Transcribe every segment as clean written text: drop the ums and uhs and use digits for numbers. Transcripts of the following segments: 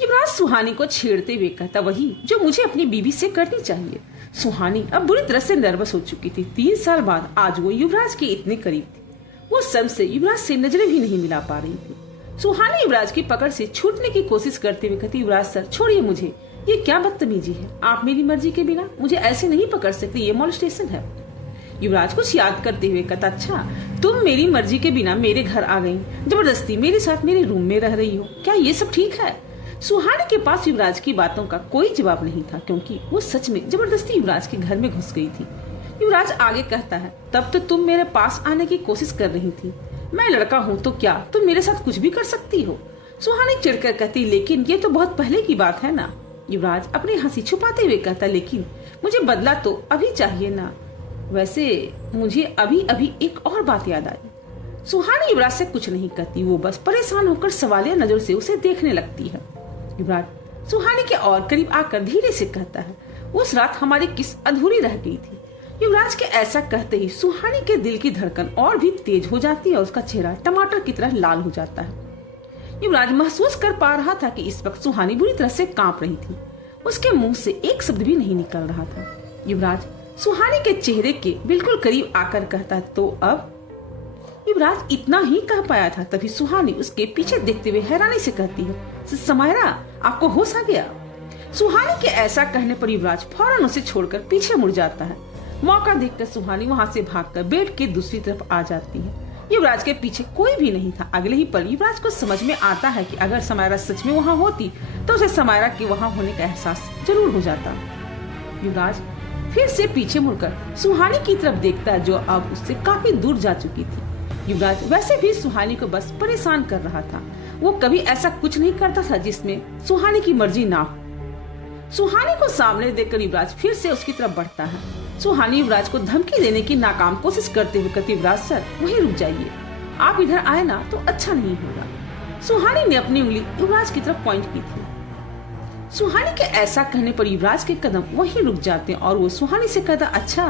युवराज सुहानी को छेड़ते हुए कहता, वही जो मुझे अपनी बीवी से करनी चाहिए। सुहानी अब बुरी तरह से नर्वस हो चुकी थी। 3 साल बाद आज वो युवराज के इतने करीब थी। वो शर्म से युवराज से नजरें भी नहीं मिला पा रही थी। सुहानी युवराज की पकड़ से छूटने की कोशिश करते हुए कहती, युवराज सर छोड़िए मुझे, ये क्या बदतमीजी है। आप मेरी मर्जी के बिना मुझे ऐसे नहीं पकड़ सकते, ये मॉलेस्टेशन है। युवराज कुछ याद करते हुए कहता, अच्छा तुम मेरी मर्जी के बिना मेरे घर आ गई, जबरदस्ती मेरे साथ मेरे रूम में रह रही हो, क्या ये सब ठीक है? सुहानी के पास युवराज की बातों का कोई जवाब नहीं था, क्योंकि वो सच में जबरदस्ती युवराज के घर में घुस गई थी। युवराज आगे कहता है, तब तो तुम मेरे पास आने की कोशिश कर रही थी। मैं लड़का हूँ तो क्या तुम मेरे साथ कुछ भी कर सकती हो? सुहानी चिढ़कर कहती, लेकिन ये तो बहुत पहले की बात है ना। युवराज अपनी हंसी छुपाते हुए कहता, लेकिन मुझे बदला तो अभी चाहिए ना। वैसे मुझे अभी अभी एक और बात याद आई। सुहानी युवराज से कुछ नहीं कहती, वो बस परेशान होकर सवालिया नजर से उसे देखने लगती है। युवराज सुहानी के और करीब आकर धीरे से कहता है, उस रात हमारी किस अधूरी रह गई थी। युवराज के ऐसा कहते ही सुहानी के दिल की धड़कन और भी तेज हो जाती है और उसका चेहरा टमाटर की तरह लाल हो जाता है। युवराज महसूस कर पा रहा था कि इस वक्त सुहानी बुरी तरह से कांप रही थी। उसके मुंह से एक शब्द भी नहीं निकल रहा था। युवराज सुहानी के चेहरे के बिल्कुल करीब आकर कहता, तो अब? युवराज इतना ही कह पाया था, तभी सुहानी उसके पीछे देखते हुए हैरानी से कहती है, समायरा आपको होश आ गया? सुहानी के ऐसा कहने पर युवराज फौरन उसे छोड़कर पीछे मुड़ जाता है। मौका देखकर सुहानी वहां से भागकर बेड के दूसरी तरफ आ जाती है। युवराज के पीछे कोई भी नहीं था। अगले ही पल युवराज को समझ में आता है कि अगर समायरा सच में वहां होती तो उसे समायरा के वहां होने का एहसास जरूर हो जाता। युवराज फिर से पीछे मुड़कर सुहानी की तरफ देखता है, जो अब उससे काफी दूर जा चुकी थी। युवराज वैसे भी सुहानी को बस परेशान कर रहा था। वो कभी ऐसा कुछ नहीं करता था जिसमें सुहानी की मर्जी ना हो। सुहानी को सामने देखकर युवराज फिर से उसकी तरफ बढ़ता है। सुहानी युवराज को धमकी देने की नाकाम कोशिश करते हुए कहती, युवराज सर वहीं रुक जाइए, आप इधर आए ना तो अच्छा नहीं होगा। सुहानी ने अपनी उंगली युवराज की तरफ पॉइंट की थी। सुहानी के ऐसा कहने पर युवराज के कदम वहीं रुक जाते हैं और वो सुहानी से कहता, अच्छा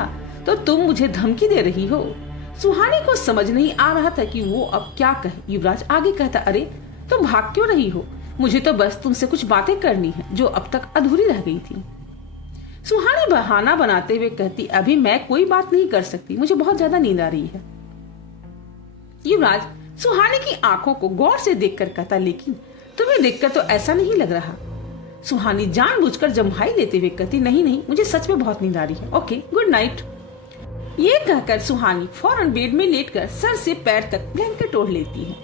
तो तुम मुझे धमकी दे रही हो? सुहानी को समझ नहीं आ रहा था कि वो अब क्या कहे। युवराज आगे कहता, अरे तुम भाग क्यों रही हो? मुझे तो बस तुमसे कुछ बातें करनी है जो अब तक अधूरी रह गई थी। सुहानी बहाना बनाते हुए कहती, अभी मैं कोई बात नहीं कर सकती, मुझे बहुत ज्यादा नींद आ रही है। युवराज सुहानी की आंखों को गौर से देखकर कहता, लेकिन तुम्हें देखकर तो ऐसा नहीं लग रहा। सुहानी जानबूझकर जम्हाई लेते हुए कहती, नहीं नहीं मुझे सच में बहुत नींद आ रही है, ओके गुड नाइट। ये कहकर सुहानी फौरन बेड में लेटकर सर से पैर तक ब्लैंकेट ओढ़ लेती है।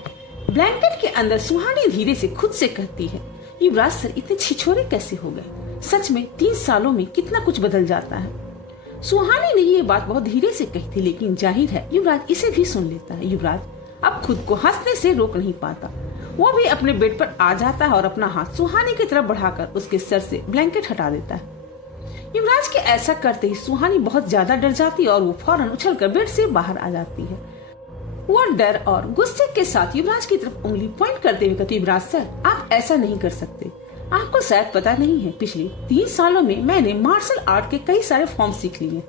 ब्लैंकेट के अंदर सुहानी धीरे से खुद से कहती है, युवराज सर इतने छिछोरे कैसे हो गए? सच में 3 सालों में कितना कुछ बदल जाता है। सुहानी ने ये बात बहुत धीरे से कही थी, लेकिन जाहिर है युवराज इसे भी सुन लेता है। युवराज अब खुद को हंसने से रोक नहीं पाता। वो भी अपने बेड पर आ जाता है और अपना हाथ सुहानी की तरफ बढ़ाकर उसके सर से ब्लैंकेट हटा देता है। युवराज के ऐसा करते ही सुहानी बहुत ज्यादा डर जाती है और वो फौरन उछलकर बेड से बाहर आ जाती है। वो डर और गुस्से के साथ युवराज की तरफ उंगली पॉइंट करते हुए कहती, युवराज सर आप ऐसा नहीं कर सकते। आपको शायद पता नहीं है, पिछले 3 सालों में मैंने मार्शल आर्ट के कई सारे फॉर्म सीख लिए।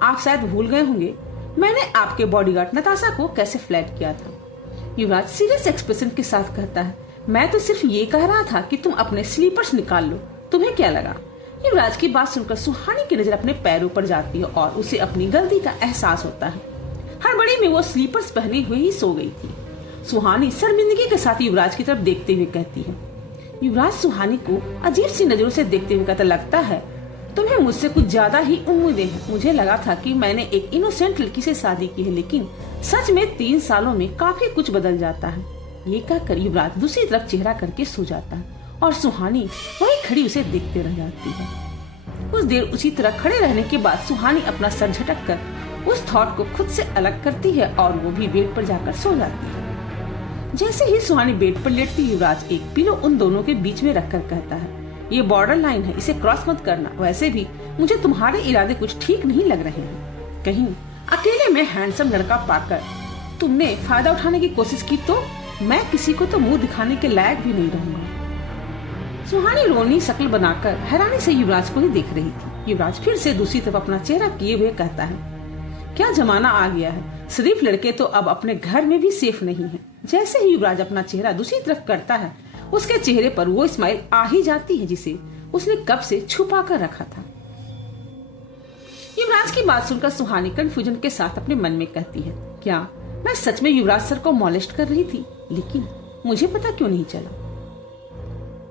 आप शायद भूल गए होंगे मैंने आपके बॉडीगार्ड नताशा को कैसे फ्लैट किया था। युवराज सीरियस एक्सप्रेशन के साथ कहता है, मैं तो सिर्फ ये कह रहा था कि तुम अपने स्लीपर्स निकाल लो, तुम्हें क्या लगा? युवराज की बात सुनकर सुहानी की नजर अपने पैरों पर जाती है और उसे अपनी गलती का एहसास होता है। हड़बड़ी में वो स्लीपर्स पहने हुए ही सो गई थी। सुहानी शर्मिंदगी के साथ युवराज की तरफ देखते हुए कहती है। युवराज सुहानी को अजीब सी नजरों से देखते हुए कहता, लगता है तुम्हें मुझसे कुछ ज्यादा ही उम्मीदें हैं। मुझे लगा था कि मैंने एक इनोसेंट लड़की से शादी की है, लेकिन सच में 3 सालों में काफी कुछ बदल जाता है। ये कहकर युवराज दूसरी तरफ चेहरा करके सो जाता है और सुहानी वहीं खड़ी उसे देखते रह जाती है। कुछ देर उसी तरह खड़े रहने के बाद सुहानी अपना सर झटक कर उस थॉट को खुद से अलग करती है और वो भी बेड पर जाकर सो जाती है। जैसे ही सुहानी बेड पर लेटती, युवराज एक पिलो उन दोनों के बीच में रखकर कहता है, ये बॉर्डर लाइन है, इसे क्रॉस मत करना। वैसे भी मुझे तुम्हारे इरादे कुछ ठीक नहीं लग रहे हैं। कहीं अकेले में हैंडसम लड़का पाकर तुमने फायदा उठाने की कोशिश की तो मैं किसी को तो मुंह दिखाने के लायक भी नहीं रहूंगा। सुहानी रोनी शक्ल बनाकर हैरानी से युवराज को ही देख रही थी। युवराज फिर से दूसरी तरफ अपना चेहरा किए हुए कहता है, क्या जमाना आ गया है, सिर्फ लड़के तो अब अपने घर में भी सेफ नहीं है। जैसे ही युवराज अपना चेहरा दूसरी तरफ करता है, उसके चेहरे पर वो स्माइल आ ही जाती है जिसे उसने कब से छुपा कर रखा था। युवराज की बात सुनकर सुहानी कंफ्यूजन के साथ अपने मन में कहती है, क्या मैं सच में युवराज सर को मॉलेस्ट कर रही थी? लेकिन मुझे पता क्यों नहीं चला।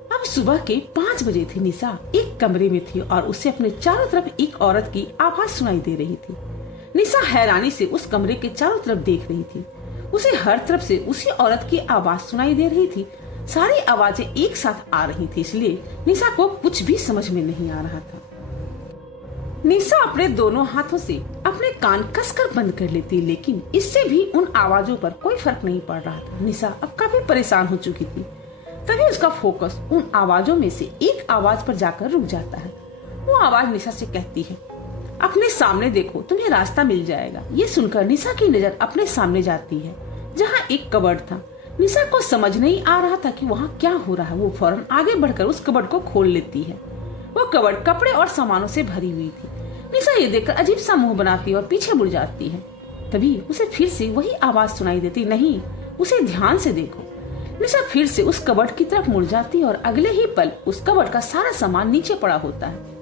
अब सुबह के 5 बजे थे। निशा एक कमरे में थी और उसे अपने चारों तरफ एक औरत की आवाज सुनाई दे रही थी। निशा हैरानी से उस कमरे के चारों तरफ देख रही थी। उसे हर तरफ से उसी औरत की आवाज सुनाई दे रही थी। सारी आवाजें एक साथ आ रही थी, इसलिए निशा को कुछ भी समझ में नहीं आ रहा था। निशा अपने दोनों हाथों से अपने कान कसकर बंद कर लेती, लेकिन इससे भी उन आवाजों पर कोई फर्क नहीं पड़ रहा था। निशा अब काफी परेशान हो चुकी थी। तभी उसका फोकस उन आवाजों में से एक आवाज पर जाकर रुक जाता है। वो आवाज निशा से कहती है, अपने सामने देखो, तुम्हें रास्ता मिल जाएगा। ये सुनकर निशा की नजर अपने सामने जाती है, जहाँ एक कबर्ड था। निशा को समझ नहीं आ रहा था कि वहाँ क्या हो रहा है। वो फौरन आगे बढ़कर उस कबर्ड को खोल लेती है। वो कबर्ड कपड़े और सामानों से भरी हुई थी। निशा ये देखकर अजीब सा मुंह बनाती है और पीछे मुड़ जाती है। तभी उसे फिर से वही आवाज सुनाई देती, नहीं, उसे ध्यान से देखो। निशा फिर से उस कबर्ड की तरफ मुड़ जाती है और अगले ही पल उस कबर्ड का सारा सामान नीचे पड़ा होता है।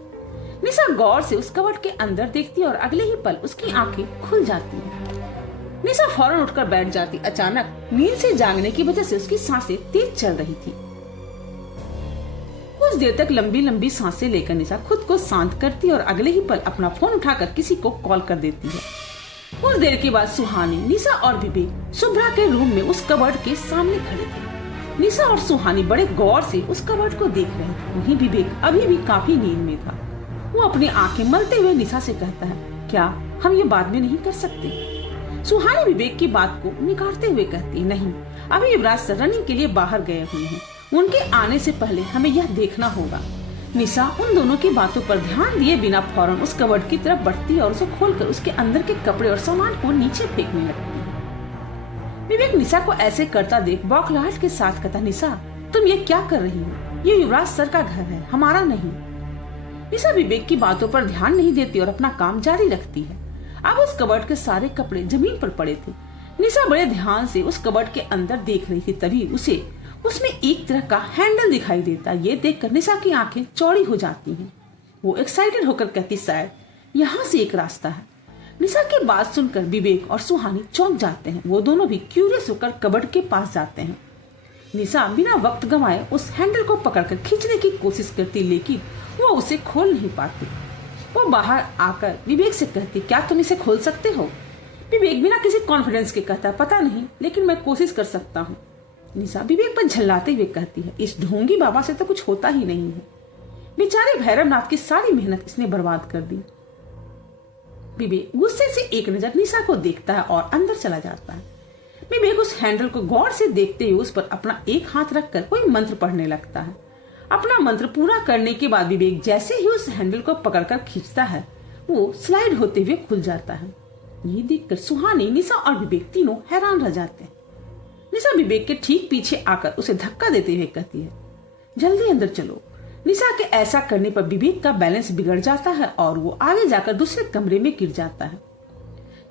निशा गौर से उस कबर्ड के अंदर देखती है और अगले ही पल उसकी आंखें खुल जाती हैं। निशा फौरन उठकर बैठ जाती। अचानक नींद से जागने की वजह से उसकी सांसें तेज चल रही थी। कुछ देर तक लंबी लंबी सांसें लेकर निशा खुद को शांत करती और अगले ही पल अपना फोन उठाकर किसी को कॉल कर देती है। कुछ देर के बाद सुहानी, निशा और विवेक शुभ्रा के रूम में उस कबर्ड के सामने खड़े थे। निशा और सुहानी बड़े गौर से उस कबर्ड को देख रहे थे। वहीं विवेक अभी भी काफी नींद में था। वो अपनी आंखें मलते हुए निशा से कहता है, क्या हम ये बाद में नहीं कर सकते? सुहानी विवेक की बात को निकालते हुए कहती है, नहीं, अभी युवराज सर रनिंग के लिए बाहर गए हुए हैं। उनके आने से पहले हमें यह देखना होगा। निशा उन दोनों की बातों पर ध्यान दिए बिना फौरन उस कबर्ड की तरफ बढ़ती और उसे खोलकर उसके अंदर के कपड़े और सामान को नीचे फेंकने लगती है। विवेक निशा को ऐसे करता देख बौखलाहट के साथ कहता, निशा, तुम ये क्या कर रही हो? ये युवराज सर का घर है, हमारा नहीं। निशा विवेक की बातों पर ध्यान नहीं देती और अपना काम जारी रखती है। अब उस कबर्ड के सारे कपड़े जमीन पर पड़े थे। निशा बड़े ध्यान से उस कबर्ड के अंदर देख रही थी। तभी उसे उसमें एक तरह का हैंडल दिखाई देता। ये देखकर निशा की आंखें चौड़ी हो जाती हैं। वो एक्साइटेड होकर कहती, शायद यहाँ से एक रास्ता है। निशा की बात सुनकर विवेक और सुहानी चौंक जाते हैं। वो दोनों भी क्यूरियस होकर कबर्ड के पास जाते हैं। निशा बिना वक्त गंवाए उस हैंडल को पकड़कर खींचने की कोशिश करती, लेकिन वो उसे खोल नहीं पाती। वो बाहर आकर विवेक से कहती, क्या तुम इसे खोल सकते हो? विवेक बिना किसी कॉन्फिडेंस के कहता, पता नहीं, लेकिन मैं कोशिश कर सकता हूँ। निशा विवेक पर झल्लाते हुए कहती है, इस ढोंगी बाबा से तो कुछ होता ही नहीं है। बेचारे भैरवनाथ की सारी मेहनत इसने बर्बाद कर दी। विवेक गुस्से से एक नजर निशा को देखता है और अंदर चला जाता है। विवेक उस हैंडल को गौर से देखते हुए उस पर अपना एक हाथ रखकर कोई मंत्र पढ़ने लगता है। अपना मंत्र पूरा करने के बाद विवेक जैसे ही उस हैंडल को पकड़कर खींचता है, वो स्लाइड होते हुए खुल जाता है। ये देखकर सुहानी, निशा और विवेक तीनों हैरान रह जाते हैं। निशा विवेक के ठीक पीछे आकर उसे धक्का देते हुए कहती है, जल्दी अंदर चलो। निशा के ऐसा करने पर विवेक का बैलेंस बिगड़ जाता है और वो आगे जाकर दूसरे कमरे में गिर जाता है।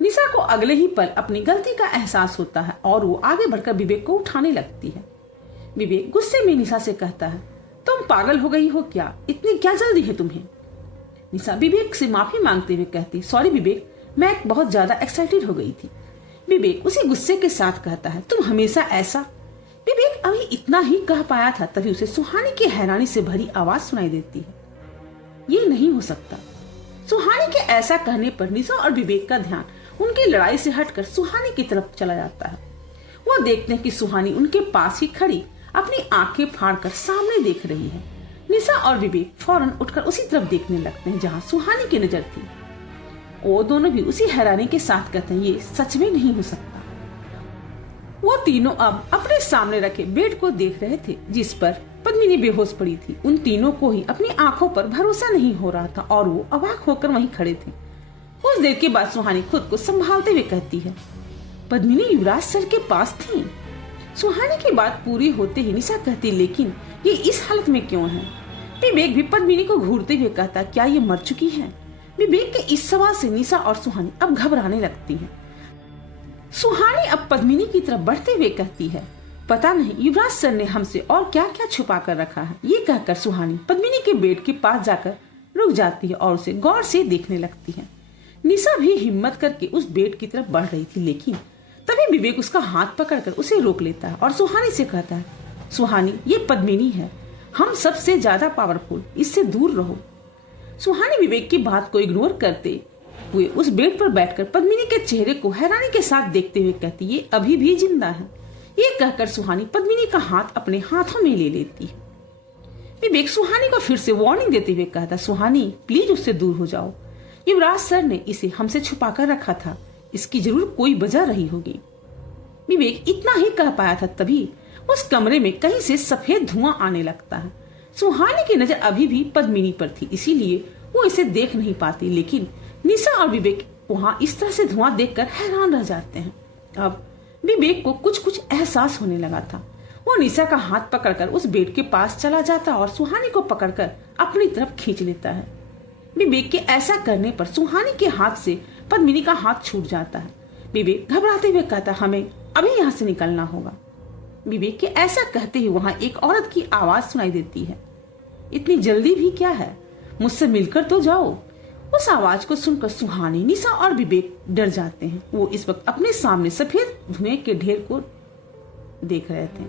निशा को अगले ही पल अपनी गलती का एहसास होता है और वो आगे बढ़कर विवेक को उठाने लगती है। विवेक गुस्से में निशा से कहता है, तुम पागल हो गई हो क्या? इतनी क्या जल्दी है तुम्हें? निशा विवेक से माफी मांगते हुए कहती, सॉरी विवेक, मैं बहुत ज्यादा एक्साइटेड हो गई थी। विवेक उसे गुस्से के साथ कहता है, तुम हमेशा ऐसा। विवेक अभी इतना ही कह पाया था, तभी उसे सुहानी की हैरानी से भरी आवाज सुनाई देती है, ये नहीं हो सकता। सुहानी के ऐसा कहने पर निशा और विवेक का ध्यान उनकी लड़ाई से हटकर सुहानी की तरफ चला जाता है। वो देखते हैं कि सुहानी उनके पास ही खड़ी अपनी आंखें फाड़कर सामने देख रही है। निशा और विवेक फौरन उठकर उसी तरफ देखने लगते हैं जहां सुहानी की नजर थी। वो दोनों भी उसी हैरानी के साथ कहते हैं, ये सच में नहीं हो सकता। वो तीनों अब अपने सामने रखे बेड को देख रहे थे जिस पर पद्मिनी बेहोश पड़ी थी। उन तीनों को ही अपनी आंखों पर भरोसा नहीं हो रहा था और वो अवाक होकर वहीं खड़े थे। कुछ देर के बाद सुहानी खुद को संभालते हुए कहती है, पद्मिनी युवराज सर के पास थी। सुहानी की बात पूरी होते ही निशा कहती, लेकिन ये इस हालत में क्यों है? विवेक भी पद्मिनी को घूरते हुए कहता, क्या ये मर चुकी है? विवेक के इस सवाल से निशा और सुहानी अब घबराने लगती हैं। सुहानी अब पद्मिनी की तरफ बढ़ते हुए कहती है, पता नहीं युवराज सर ने हमसे और क्या क्या छुपा कर रखा है। ये कहकर सुहानी पद्मिनी के बेड के पास जाकर रुक जाती है और उसे गौर से देखने लगती है। निशा भी हिम्मत करके उस बेड की तरफ बढ़ रही थी, लेकिन तभी विवेक उसका हाथ पकड़कर उसे रोक लेता है और सुहानी से कहता है, सुहानी ये पद्मिनी है, हम सबसे ज्यादा पावरफुल, इससे दूर रहो। सुहानी विवेक की बात को इग्नोर करते हुए उस बेड पर बैठकर पद्मिनी के चेहरे को हैरानी के साथ देखते हुए कहती, ये अभी भी जिंदा है। ये कहकर सुहानी पद्मिनी का हाथ अपने हाथों में ले लेती है। विवेक सुहानी को फिर से वार्निंग देते हुए कहता, सुहानी प्लीज उससे दूर हो जाओ, युवराज सर ने इसे हमसे छुपा कर रखा था, इसकी जरूर कोई वजह रही होगी। विवेक इतना ही कह पाया था, तभी उस कमरे में कहीं से सफेद धुआं आने लगता है। सुहानी की नजर अभी भी पद्मिनी पर थी, इसीलिए वो इसे देख नहीं पाती, लेकिन निशा और विवेक वहां इस तरह से धुआं देखकर हैरान रह जाते हैं। अब विवेक को कुछ कुछ एहसास होने लगा था। वो निशा का हाथ पकड़कर उस बेड के पास चला जाता और सुहानी को पकड़कर अपनी तरफ खींच लेता है। विवेक के ऐसा करने पर सुहानी के हाथ से पद्मिनी का हाथ छूट जाता है। विवेक घबराते हुए कहता, हमें अभी यहाँ से निकलना होगा। विवेक के ऐसा कहते ही वहां एक औरत की आवाज सुनाई देती है, इतनी जल्दी भी क्या है, मुझसे मिलकर तो जाओ। उस आवाज को सुनकर सुहानी, निशा और विवेक डर जाते हैं। वो इस वक्त अपने सामने सफेद धुएं के ढेर को देख रहे थे।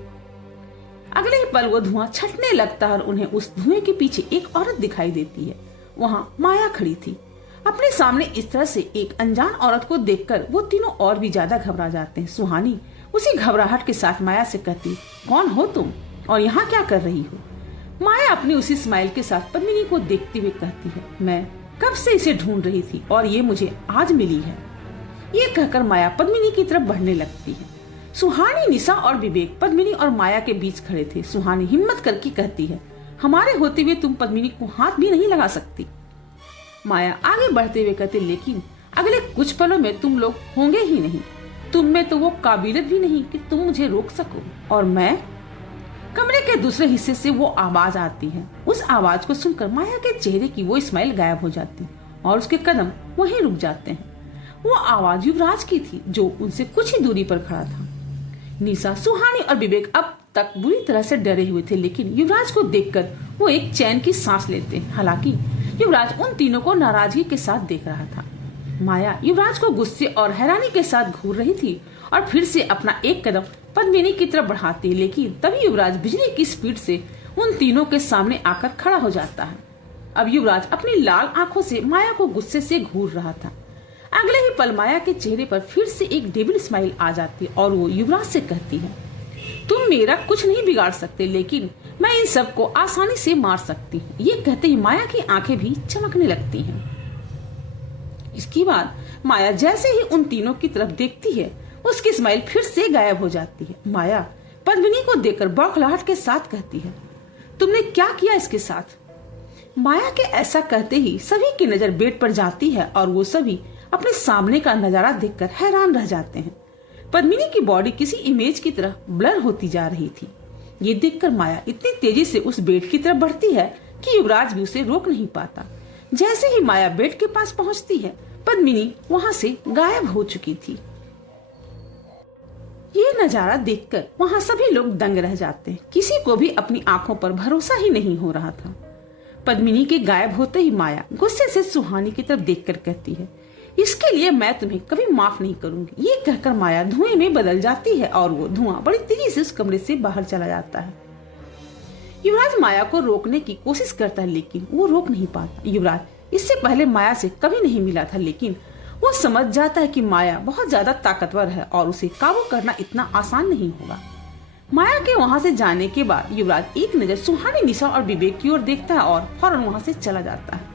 अगले ही पल वो धुआं छटने लगता है और उन्हें उस धुएं के पीछे एक औरत दिखाई देती है। वहां माया खड़ी थी। अपने सामने इस तरह से एक अनजान औरत को देखकर वो तीनों और भी ज्यादा घबरा जाते हैं। सुहानी उसी घबराहट के साथ माया से कहती, कौन हो तुम और यहाँ क्या कर रही हो? माया अपनी उसी स्माइल के साथ पद्मिनी को देखते हुए कहती है, मैं कब से इसे ढूंढ रही थी और ये मुझे आज मिली है। ये कहकर माया पद्मिनी की तरफ बढ़ने लगती है। सुहानी, निशा और विवेक पद्मिनी और माया के बीच खड़े थे। सुहानी हिम्मत करके कहती है, हमारे होते हुए तुम पद्मिनी को हाथ भी नहीं लगा सकती। माया आगे बढ़ते हुए कहते, लेकिन अगले कुछ पलों में तुम लोग होंगे ही नहीं, तुम में तो वो काबिलियत भी नहीं कि तुम मुझे रोक सको। और मैं? कमरे के दूसरे हिस्से से वो आवाज आती है। उस आवाज को सुनकर माया के चेहरे की वो स्माइल गायब हो जाती और उसके कदम वहीं रुक जाते हैं। वो आवाज युवराज की थी, जो उनसे कुछ ही दूरी पर खड़ा था। निशा, सुहानी और विवेक अब तक बुरी तरह से डरे हुए थे, लेकिन युवराज को देखकर वो एक चैन की सांस लेते। हालांकि युवराज उन तीनों को नाराजगी के साथ देख रहा था। माया युवराज को गुस्से और हैरानी के साथ घूर रही थी और फिर से अपना एक कदम पद्मिनी की तरफ बढ़ाती, लेकिन तभी युवराज बिजली की स्पीड से उन तीनों के सामने आकर खड़ा हो जाता है। अब युवराज अपनी लाल आंखों से माया को गुस्से से घूर रहा था। अगले ही पल माया के चेहरे पर फिर से एक डेविल स्माइल आ जाती और वो युवराज से कहती है, तुम मेरा कुछ नहीं बिगाड़ सकते, लेकिन मैं इन सबको आसानी से मार सकती हूँ। ये कहते ही माया की आंखें भी चमकने लगती हैं। इसके बाद माया जैसे ही उन तीनों की तरफ देखती है, उसकी स्माइल फिर से गायब हो जाती है। माया पद्मिनी को देखकर बौखलाहट के साथ कहती है, तुमने क्या किया इसके साथ? माया के ऐसा कहते ही सभी की नजर बेड पर जाती है और वो सभी अपने सामने का नजारा देखकर हैरान रह जाते हैं। पद्मिनी की बॉडी किसी इमेज की तरह ब्लर होती जा रही थी। ये देखकर माया इतनी तेजी से उस बेड की तरफ बढ़ती है कि युवराज भी उसे रोक नहीं पाता। जैसे ही माया बेड के पास पहुंचती है, पद्मिनी वहां से गायब हो चुकी थी। ये नजारा देखकर वहां सभी लोग दंग रह जाते हैं। किसी को भी अपनी आंखों पर भरोसा ही नहीं हो रहा था। पद्मिनी के गायब होते ही माया गुस्से से सुहानी की तरफ देखकर कहती है, इसके लिए मैं तुम्हें कभी माफ नहीं करूंगी। ये कहकर माया धुएं में बदल जाती है और वो धुआं बड़ी तेजी से उस कमरे से बाहर चला जाता है। युवराज माया को रोकने की कोशिश करता है, लेकिन वो रोक नहीं पाता। युवराज इससे पहले माया से कभी नहीं मिला था, लेकिन वो समझ जाता है कि माया बहुत ज्यादा ताकतवर है और उसे काबू करना इतना आसान नहीं होगा। माया के वहां से जाने के बाद युवराज एक नजर सुहानी, निशा और विवेक की ओर देखता है और फौरन वहां से चला जाता है।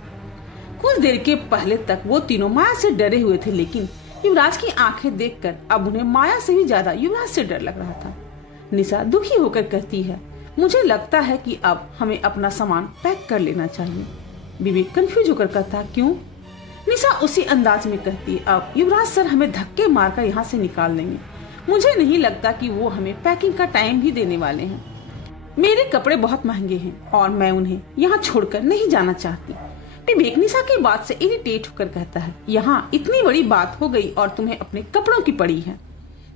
कुछ देर के पहले तक वो तीनों माया से डरे हुए थे, लेकिन युवराज की आंखें देखकर अब उन्हें माया से भी ज्यादा युवराज से डर लग रहा था। निशा दुखी होकर कहती है, मुझे लगता है कि अब हमें अपना सामान पैक कर लेना चाहिए। विवेक कंफ्यूज होकर कहता, क्यों? निशा उसी अंदाज में कहती है, अब युवराज सर हमें धक्के मारकर यहाँ से निकाल देंगे। मुझे नहीं लगता कि वो हमें पैकिंग का टाइम भी देने वाले हैं। मेरे कपड़े बहुत महंगे हैं और मैं उन्हें यहाँ छोड़कर नहीं जाना चाहती। विवेक निशा की बात से इरिटेट होकर कहता है, यहाँ इतनी बड़ी बात हो गई और तुम्हें अपने कपड़ों की पड़ी है।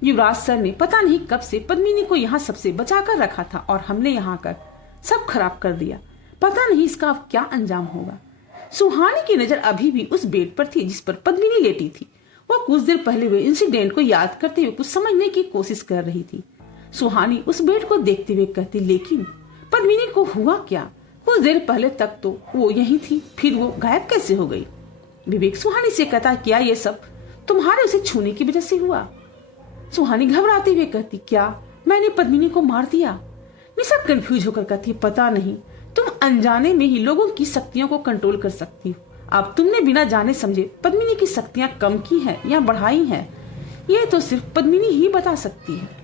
युवराज सर ने पता नहीं कब से पद्मिनी को यहाँ सबसे बचाकर रखा था और हमने यहाँ कर सब खराब कर दिया। पता नहीं इसका अब क्या अंजाम होगा। सुहानी की नजर अभी भी उस बेड पर थी जिस पर पद्मिनी लेटी थी। वो कुछ देर पहले हुए इंसिडेंट को याद करते हुए कुछ समझने की कोशिश कर रही थी। सुहानी उस बेड को देखते हुए कहती, लेकिन पद्मिनी को हुआ क्या? कुछ देर पहले तक तो वो यहीं थी, फिर वो गायब कैसे हो गई? विवेक सुहानी से कहता, क्या ये सब तुम्हारे उसे छूने की वजह से हुआ? सुहानी घबराते हुए कहती, क्या मैंने पद्मिनी को मार दिया? निशा कंफ्यूज होकर कहती, पता नहीं, तुम अनजाने में ही लोगों की शक्तियों को कंट्रोल कर सकती हो। अब तुमने बिना जाने समझे पद्मिनी की शक्तियां कम की हैं या बढ़ाई हैं, ये तो सिर्फ पद्मिनी ही बता सकती है।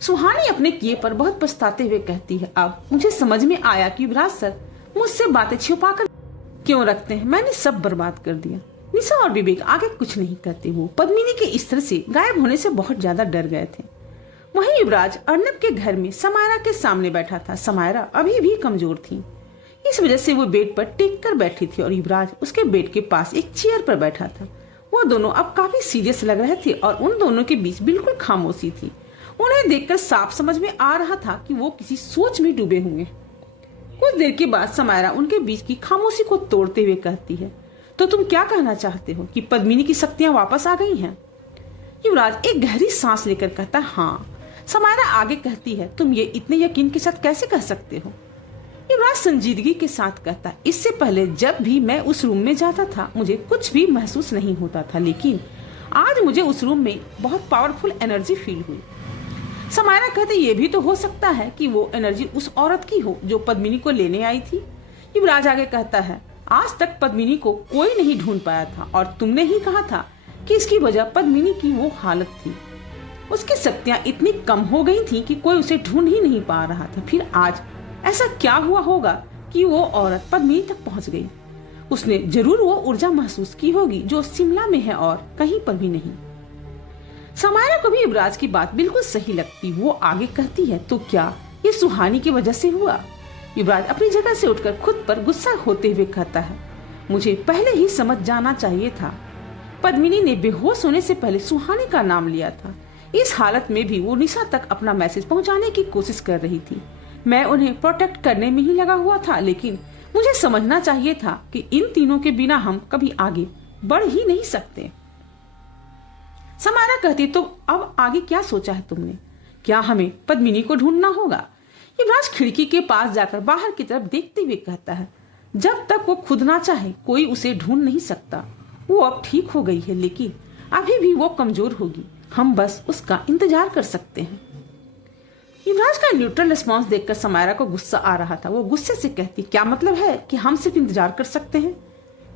सुहानी अपने किए पर बहुत पछताते हुए कहती है, अब मुझे समझ में आया कि युवराज सर मुझसे बातें छुपाकर क्यों रखते हैं। मैंने सब बर्बाद कर दिया। निशा और विवेक आगे कुछ नहीं कहते। वो पद्मिनी के इस तरह से गायब होने से बहुत ज्यादा डर गए थे। वहीं युवराज अर्नब के घर में समायरा के सामने बैठा था। समायरा अभी भी कमजोर थी, इस वजह से वो बेड पर टेक कर बैठी थी और युवराज उसके बेड के पास एक चेयर पर बैठा था। वो दोनों अब काफी सीरियस लग रहे थे और उन दोनों के बीच बिल्कुल खामोशी थी। उन्हें देखकर साफ समझ में आ रहा था कि वो किसी सोच में डूबे हुए। कुछ देर के बाद समायरा उनके बीच की खामोशी को तोड़ते हुए कहती है, तो तुम क्या कहना चाहते हो कि पद्मिनी की शक्तियां वापस आ गई हैं? युवराज एक गहरी सांस लेकर कहता, हाँ। समायरा आगे कहती है, तुम ये इतने यकीन के साथ कैसे कह सकते हो? युवराज संजीदगी के साथ कहता, इससे पहले जब भी मैं उस रूम में जाता था मुझे कुछ भी महसूस नहीं होता था, लेकिन आज मुझे उस रूम में बहुत पावरफुल एनर्जी फील हुई। समायरा कहते, ये भी तो हो सकता है कि वो एनर्जी उस औरत की हो जो पद्मिनी को लेने आई थी। युवराज आगे कहता है, आज तक पद्मिनी को कोई नहीं ढूंढ पाया था और तुमने ही कहा था कि इसकी वजह पद्मिनी की वो हालत थी। उसकी शक्तियां इतनी कम हो गई थी कि कोई उसे ढूंढ ही नहीं पा रहा था। फिर आज ऐसा क्या हुआ होगा कि वो औरत पद्मिनी तक पहुंच गई? उसने जरूर वो ऊर्जा महसूस की होगी जो शिमला में है और कहीं पर भी नहीं। समायरा को भी युवराज की बात बिल्कुल सही लगती। वो आगे कहती है, तो क्या ये सुहानी की वजह से हुआ? युवराज अपनी जगह से उठकर खुद पर गुस्सा होते हुए कहता है, मुझे पहले ही समझ जाना चाहिए था। पद्मिनी ने बेहोश होने से पहले सुहानी का नाम लिया था। इस हालत में भी वो निशा तक अपना मैसेज पहुंचाने की कोशिश कर रही थी। मैं उन्हें प्रोटेक्ट करने में ही लगा हुआ था, लेकिन मुझे समझना चाहिए था कि इन तीनों के बिना हम कभी आगे बढ़ ही नहीं सकते। समायरा कहती, तो अब आगे क्या सोचा है तुमने? क्या हमें पद्मिनी को ढूंढना होगा? युवराज खिड़की के पास जाकर बाहर की तरफ देखते हुए कहता है, जब तक वो खुद ना चाहे कोई उसे ढूंढ नहीं सकता। वो अब ठीक हो गई है, लेकिन अभी भी वो कमजोर होगी। हम बस उसका इंतजार कर सकते हैं। युवराज का न्यूट्रल रिस्पॉन्स देखकर समायरा को गुस्सा आ रहा था। वो गुस्से से कहती, क्या मतलब है कि हम सिर्फ इंतजार कर सकते हैं?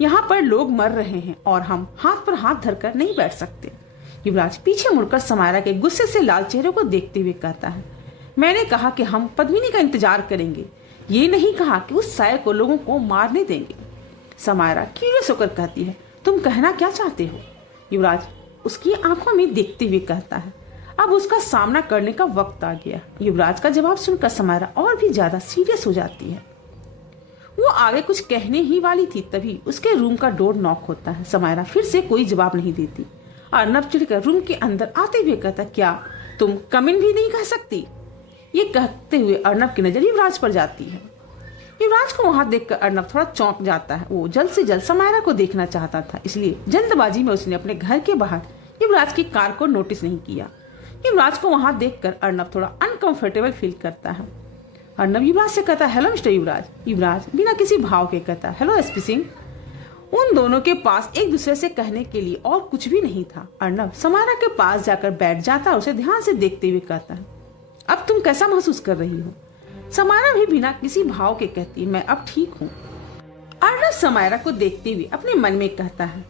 यहाँ पर लोग मर रहे हैं और हम हाथ पर हाथ धरकर नहीं बैठ सकते। युवराज पीछे मुड़कर समायरा के गुस्से से लाल चेहरे को देखते हुए कहता है, मैंने कहा कि हम पद्मिनी का इंतजार करेंगे, ये नहीं कहा कि उस साये को लोगों को मारने देंगे। समायरा क्यूरियस होकर कहती है, तुम कहना क्या चाहते हो? युवराज उसकी आंखों में देखते हुए कहता है, अब उसका सामना करने का वक्त आ गया। युवराज का जवाब सुनकर समायरा और भी ज्यादा सीरियस हो जाती है। वो आगे कुछ कहने ही वाली थी, तभी उसके रूम का डोर नॉक होता है। समायरा फिर से कोई जवाब नहीं देती। अर्नब चिढ़कर रूम के अंदर आते हुए कहता, क्या तुम कमिन भी नहीं कह सकती? ये कहते हुए अर्नब की नजर युवराज पर जाती है। युवराज को वहां देखकर अर्नब थोड़ा चौंक जाता है। वो जल्द से जल्द समायरा को देखना चाहता था, इसलिए जल्दबाजी में उसने अपने घर के बाहर युवराज की कार को नोटिस नहीं किया। युवराज को वहां देखकर अर्नब थोड़ा अनकंफर्टेबल फील करता है। अर्नब युवराज से कहता, हेलो मिस्टर युवराज। युवराज बिना किसी भाव के कहता, हेलो एसपी सिंह। उन दोनों के पास एक दूसरे से कहने के लिए और कुछ भी नहीं था। अर्नब समायरा के पास जाकर बैठ जाता है, उसे ध्यान से देखते हुए कहता है, अब तुम कैसा महसूस कर रही हो? समायरा भी बिना किसी भाव के कहती, मैं अब ठीक हूँ। अर्नब समायरा को देखते हुए अपने मन में कहता है,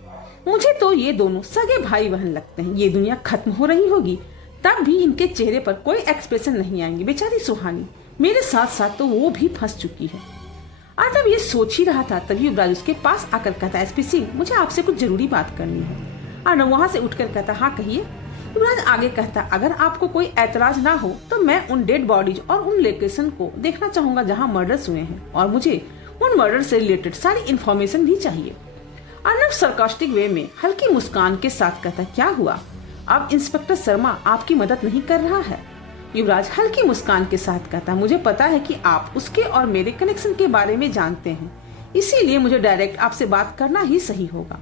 मुझे तो ये दोनों सगे भाई बहन लगते हैं। ये दुनिया खत्म हो रही होगी तब भी इनके चेहरे पर कोई एक्सप्रेशन नहीं आएंगे। बेचारी सुहानी मेरे साथ साथ तो वो भी फंस चुकी है। अर्नब ये सोच ही रहा था, तभी युवराज उसके पास आकर कहता, एसपी सिंह मुझे आपसे कुछ जरूरी बात करनी है। अर्नब वहां से उठकर कहता, हाँ कहिए। युवराज आगे कहता, अगर आपको कोई ऐतराज ना हो तो मैं उन डेड बॉडीज और उन लोकेशन को देखना चाहूंगा जहाँ मर्डर्स हुए हैं, और मुझे उन मर्डर से रिलेटेड सारी इन्फॉर्मेशन भी चाहिए। अर्नब सरकास्टिक वे में हल्की मुस्कान के साथ कहता, क्या हुआ? अब इंस्पेक्टर शर्मा आपकी मदद नहीं कर रहा है। युवराज हल्की मुस्कान के साथ कहता, मुझे पता है कि आप उसके और मेरे कनेक्शन के बारे में जानते हैं, इसीलिए मुझे डायरेक्ट आपसे बात करना ही सही होगा।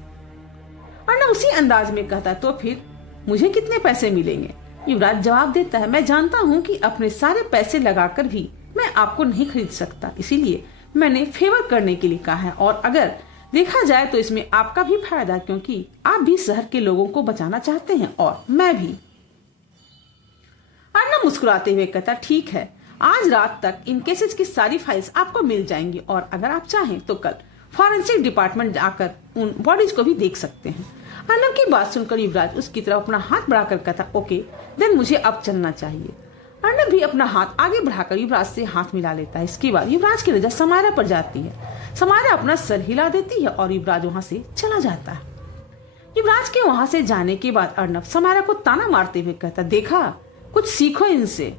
अर्णव उसी अंदाज में कहता, तो फिर मुझे कितने पैसे मिलेंगे? युवराज जवाब देता है, मैं जानता हूँ कि अपने सारे पैसे लगाकर भी मैं आपको नहीं खरीद सकता, इसीलिए मैंने फेवर करने के लिए कहा है। और अगर देखा जाए तो इसमें आपका भी फायदा, क्योंकि आप भी शहर के लोगों को बचाना चाहते हैं और मैं भी। अर्णव मुस्कुराते हुए कहता, ठीक है, आज रात तक इन केसेस की सारी फाइल्स आपको मिल जाएंगी और अगर आप चाहें तो कल फॉरेंसिक डिपार्टमेंट जाकर उन बॉडीज को भी देख सकते हैं। अर्णव की बात सुनकर युवराज उसकी तरफ अपना हाथ बढ़ाकर कहता, ओके देन मुझे अब चलना चाहिए। अर्णव भी अपना हाथ आगे बढ़ाकर युवराज से हाथ मिला लेता है। इसके बाद युवराज की नजर समायरा पर जाती है। समायरा अपना सर हिला देती है और युवराज वहां से चला जाता है। युवराज के वहां से जाने के बाद अर्णव समायरा को ताना मारते हुए कहता, देखा, कुछ सीखो इनसे।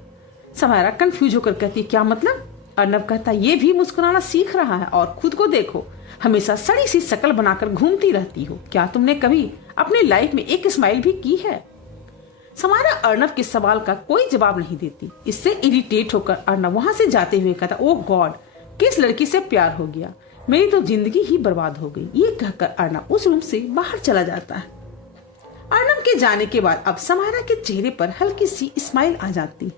समायरा कंफ्यूज होकर कहती, क्या मतलब? अर्णव कहता, ये भी मुस्कुराना सीख रहा है और खुद को देखो, हमेशा सड़ी सी शक्ल बनाकर घूमती रहती हो। क्या तुमने कभी अपनी लाइफ में एक स्माइल भी की है? समायरा अर्णव के सवाल का कोई जवाब नहीं देती। इससे इरिटेट होकर अर्णव वहां से जाते हुए कहता, ओह गॉड, किस लड़की से प्यार हो गया, मेरी तो जिंदगी ही बर्बाद हो गई। ये कहकर अर्णव उस रूम से बाहर चला जाता है। अर्णव के जाने के बाद अब समायरा के चेहरे पर हल्की सी स्माइल आ जाती।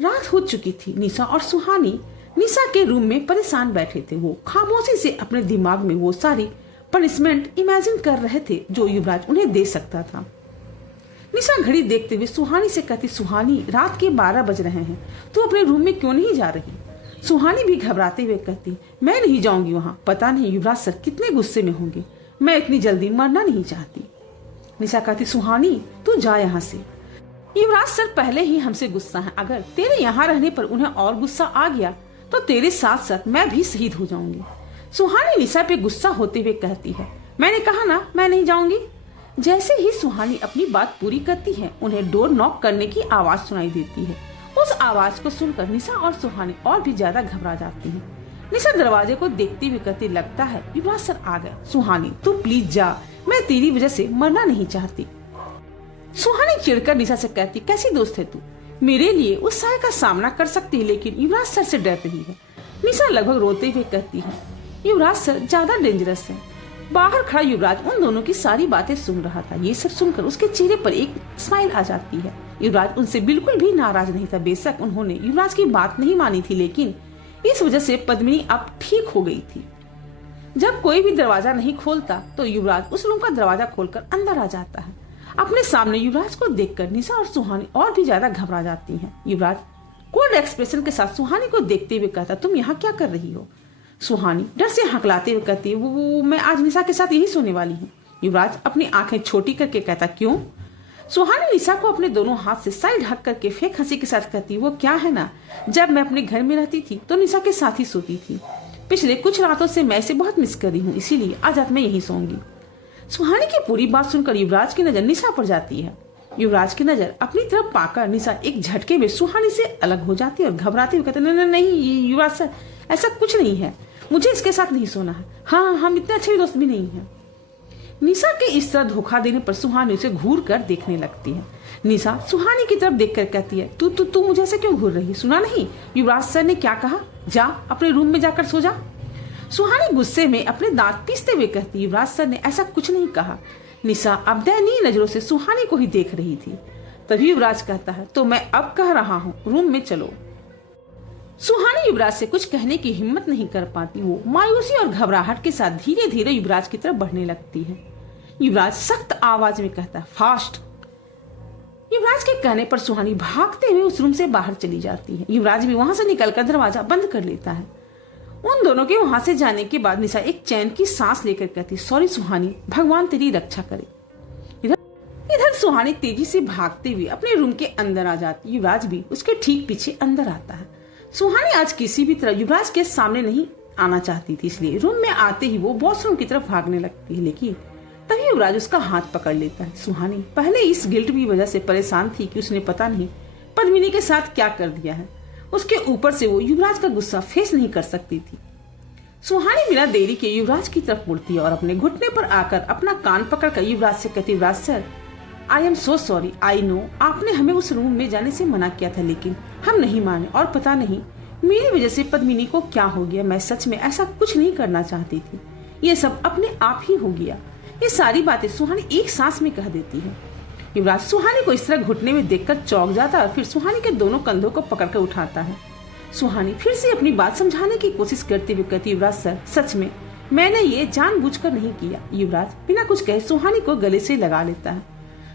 रात हो चुकी थी। निशा और सुहानी निशा के रूम में परेशान बैठे थे। वो खामोशी से अपने दिमाग में वो सारी पनिशमेंट इमेजिन कर रहे थे जो युवराज उन्हें दे सकता था। निशा घड़ी देखते हुए सुहानी से कहती, सुहानी, रात के 12 बज रहे हैं, तू अपने रूम में क्यों नहीं जा रही? सुहानी भी घबराते हुए कहती, मैं नहीं जाऊंगी वहां, पता नहीं युवराज सर कितने गुस्से में होंगे, मैं इतनी जल्दी मरना नहीं चाहती। निशा कहती, सुहानी तू जा यहाँ से, युवराज सर पहले ही हमसे गुस्सा है, अगर तेरे यहाँ रहने पर उन्हें और गुस्सा आ गया तो तेरे साथ साथ मैं भी शहीद हो जाऊंगी। सुहानी निशा पे गुस्सा होते हुए कहती है, मैंने कहा ना मैं नहीं जाऊंगी। जैसे ही सुहानी अपनी बात पूरी करती है, उन्हें डोर नॉक करने की आवाज सुनाई देती है। उस आवाज को सुनकर निशा और सुहानी और भी ज्यादा घबरा जाती हैं। निशा दरवाजे को देखते हुए कहती, लगता है युवराज सर आ गए। सुहानी तू प्लीज जा, मैं तेरी वजह से मरना नहीं चाहती। सुहानी चिढ़कर निशा से कहती, कैसी दोस्त है तू, मेरे लिए उस साय का सामना कर सकती है लेकिन युवराज सर से डर रही है। निशा लगभग रोते हुए कहती है, युवराज सर ज्यादा डेंजरस है। बाहर खड़ा युवराज उन दोनों की सारी बातें सुन रहा था। ये सब सुनकर उसके चेहरे पर एक स्माइल आ जाती है। युवराज उनसे बिल्कुल भी नाराज नहीं था। बेशक उन्होंने युवराज की बात नहीं मानी थी, लेकिन इस वजह से पद्मिनी अब ठीक हो गई थी। जब कोई भी दरवाजा नहीं खोलता तो युवराज उस रूम का दरवाजा खोलकर अंदर आ जाता है। अपने सामने युवराज को देखकर निशा और सुहानी और भी ज्यादा घबरा जाती हैं। युवराज कोल्ड एक्सप्रेशन के साथ सुहानी को देखते हुए कहता, तुम यहाँ क्या कर रही हो? सुहानी डर से हकलाते हुए कहती है, वो मैं आज निशा के साथ यही सोने वाली हूँ। युवराज अपनी आंखें छोटी करके कहता, क्यों? सुहानी निशा को अपने दोनों हाथ से साइड हक करके फेक हंसी के साथ कहती, वो क्या है ना, जब मैं अपने घर में रहती थी तो निशा के साथ ही सोती थी। पिछले कुछ रातों से मैं इसे बहुत मिस कर रही हूँ, इसीलिए आज रात मैं यही सोऊंगी। सुहानी की पूरी बात सुनकर युवराज की नजर निशा पर जाती है। युवराज की नजर अपनी तरफ पाकर निशा एक झटके में सुहानी से अलग हो जाती है और घबराते हुए कहते, नहीं युवराज सर, ऐसा कुछ नहीं है, मुझे इसके साथ नहीं सोना है। हाँ, हम इतने अच्छे दोस्त भी नहीं हैं। निशा के इस तरह धोखा देने पर सुहानी उसे घूर कर देखने लगती है। निशा सुहानी की तरफ देखकर कहती है, तू मुझे ऐसे क्यों घूर रही? सुना नहीं युवराज सर ने क्या कहा? जा अपने रूम में जाकर सो जा। सुहानी गुस्से में अपने दांत पीसते हुए कहती, युवराज सर ने ऐसा कुछ नहीं कहा। निशा अब दयनीय नजरों से सुहानी को ही देख रही थी। तभी युवराज कहता है, तो मैं अब कह रहा हूँ, रूम में चलो। सुहानी युवराज से कुछ कहने की हिम्मत नहीं कर पाती। वो मायूसी और घबराहट के साथ धीरे धीरे युवराज की तरफ बढ़ने लगती है। युवराज सख्त आवाज में कहता है, फास्ट। युवराज के कहने पर सुहानी भागते हुए उस रूम से बाहर चली जाती है। युवराज भी वहां से निकलकर दरवाजा बंद कर लेता है। उन दोनों के वहां से जाने के बाद निशा एक चैन की सांस लेकर कहती, सॉरी सुहानी, भगवान तेरी रक्षा करे। इधर सुहानी तेजी से भागते हुए अपने रूम के अंदर आ जाती। युवराज भी उसके ठीक पीछे अंदर आता है। सुहानी आज किसी भी तरह युवराज के सामने नहीं आना चाहती थी, इसलिए रूम में आते ही वो वॉशरूम की तरफ भागने लगती है, लेकिन तभी युवराज उसका हाथ पकड़ लेता है। सुहानी पहले इस गिल्ट की वजह से परेशान थी कि उसने पता नहीं पद्मिनी के साथ क्या कर दिया है। उसके ऊपर से वो युवराज का गुस्सा फेस नहीं कर सकती थी। सुहानी बिना देरी के युवराज की तरफ मुड़ती है और अपने घुटने पर आकर अपना कान पकड़कर युवराज से कहती, Yuvraj sir I am so sorry, I know आपने हमें उस रूम में जाने से मना किया था, लेकिन हम नहीं माने और पता नहीं मेरी वजह से पद्मिनी को क्या हो गया। मैं सच में ऐसा कुछ नहीं करना चाहती थी, ये सब अपने आप ही हो गया। ये सारी बातें सुहानी एक सांस में कह देती है। युवराज सुहानी को इस तरह घुटने में देखकर चौंक जाता है और फिर सुहानी के दोनों कंधों को पकड़कर उठाता है। सुहानी फिर से अपनी बात समझाने की कोशिश करते हुए कहती, युवराज सर, सच में मैंने ये जानबूझकर नहीं किया। युवराज बिना कुछ कहे सुहानी को गले से लगा लेता है।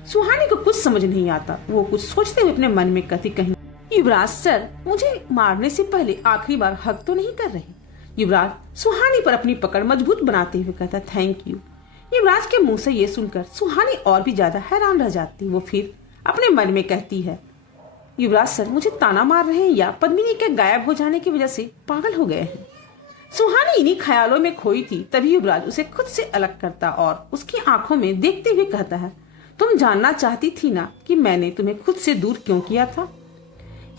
सुहानी को कुछ समझ नहीं आता। वो कुछ सोचते हुए अपने मन में कहती, कहीं युवराज सर मुझे मारने से पहले आखिरी बार हक तो नहीं कर रहे। युवराज सुहानी पर अपनी पकड़ मजबूत बनाते हुए कहता, थैंक यू। युवराज के मुंह से ये सुनकर सुहानी और भी ज्यादा हैरान रह जाती। वो फिर अपने मन में कहती है, युवराज सर मुझे ताना मार रहे हैं या पद्मिनी के गायब हो जाने की वजह से पागल हो गए हैं। सुहानी इन्हीं ख्यालों में खोई थी। तभी युवराज उसे खुद से अलग करता और उसकी आंखों में देखते हुए कहता है, तुम जानना चाहती थी ना कि मैंने तुम्हें खुद से दूर क्यों किया था।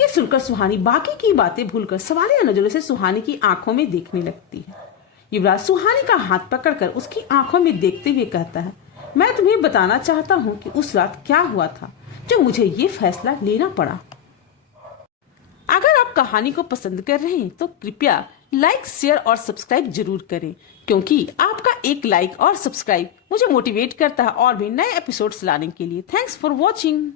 ये सुनकर सुहानी बाकी की बातें भूलकर सवालिया नजरों से सुहानी की आंखों में देखने लगती है। युवराज सुहानी का हाथ पकड़कर उसकी आंखों में देखते हुए कहता है, मैं तुम्हें बताना चाहता हूँ कि उस रात क्या हुआ था जो मुझे ये फैसला लेना पड़ा। अगर आप कहानी को पसंद कर रहे हैं तो कृपया लाइक, शेयर और सब्सक्राइब जरूर करें, क्योंकि आपका एक लाइक और सब्सक्राइब मुझे मोटिवेट करता है और भी नए एपिसोड्स लाने के लिए। Thanks for watching.